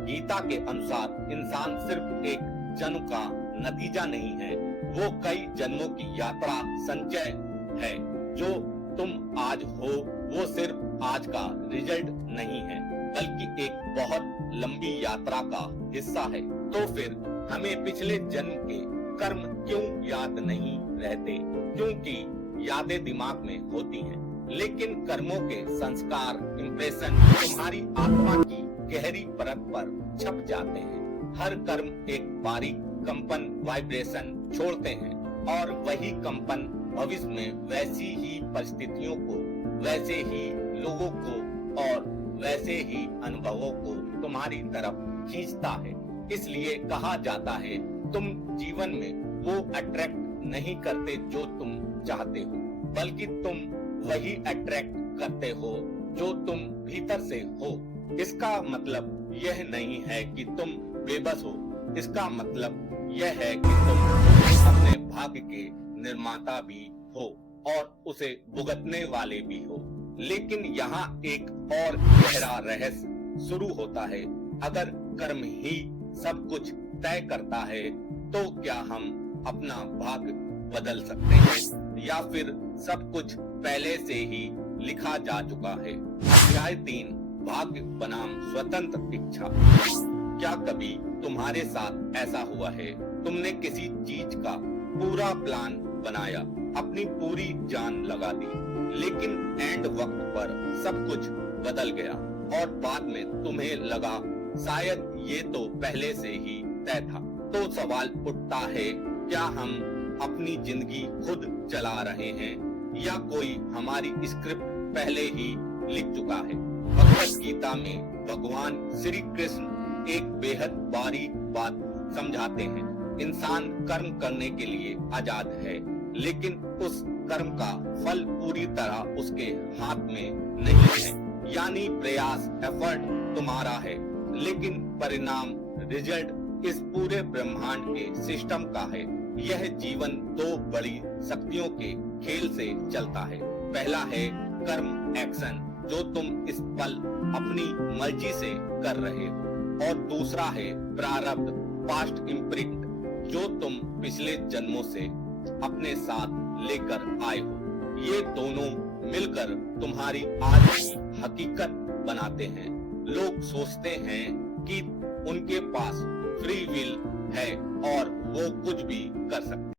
गीता के अनुसार इंसान सिर्फ एक जन्म का नतीजा नहीं है, वो कई जन्मों की यात्रा संचय है। जो तुम आज हो वो सिर्फ आज का रिजल्ट नहीं है, बल्कि एक बहुत लंबी यात्रा का हिस्सा है। तो फिर हमें पिछले जन्म के कर्म क्यों याद नहीं रहते? क्योंकि यादें दिमाग में होती हैं, लेकिन कर्मों के संस्कार, इम्प्रेशन तुम्हारी आत्मा की गहरी परत पर छप जाते हैं। हर कर्म एक बारीक कंपन, वाइब्रेशन छोड़ते हैं और वही कंपन भविष्य में वैसी ही परिस्थितियों को, वैसे ही लोगों को और वैसे ही अनुभवों को तुम्हारी तरफ खींचता है। इसलिए कहा जाता है, तुम जीवन में वो अट्रैक्ट नहीं करते जो तुम चाहते हो, बल्कि तुम वही अट्रैक्ट करते हो जो तुम भीतर से हो। इसका मतलब यह नहीं है कि तुम बेबस हो, इसका मतलब यह है कि तुम अपने भाग्य के निर्माता भी हो और उसे भुगतने वाले भी हो। लेकिन यहाँ एक और गहरा रहस्य शुरू होता है। अगर कर्म ही सब कुछ तय करता है, तो क्या हम अपना भाग्य बदल सकते हैं या फिर सब कुछ पहले से ही लिखा जा चुका है? अध्याय 3, भाग्य बनाम स्वतंत्र इच्छा। क्या कभी तुम्हारे साथ ऐसा हुआ है, तुमने किसी चीज का पूरा प्लान बनाया, अपनी पूरी जान लगा दी, लेकिन एंड वक्त पर सब कुछ बदल गया और बाद में तुम्हें लगा शायद ये तो पहले से ही तय था? तो सवाल उठता है, क्या हम अपनी जिंदगी खुद चला रहे हैं या कोई हमारी स्क्रिप्ट पहले ही लिख चुका है? भगवत गीता में भगवान श्री कृष्ण एक बेहद बारीक बात समझाते हैं। इंसान कर्म करने के लिए आजाद है, लेकिन उस कर्म का फल पूरी तरह उसके हाथ में नहीं है। यानी प्रयास, एफर्ट तुम्हारा है, लेकिन परिणाम, रिजल्ट इस पूरे ब्रह्मांड के सिस्टम का है। यह जीवन दो बड़ी शक्तियों के खेल से चलता है। पहला है कर्म, एक्शन, जो तुम इस पल अपनी मर्जी से कर रहे हो, और दूसरा है प्रारब्ध, पास्ट इम्प्रिंट, जो तुम पिछले जन्मों से अपने साथ लेकर आए हो। ये दोनों मिलकर तुम्हारी आज की हकीकत बनाते हैं। लोग सोचते हैं कि उनके पास फ्री विल है और वो कुछ भी कर सकते हैं।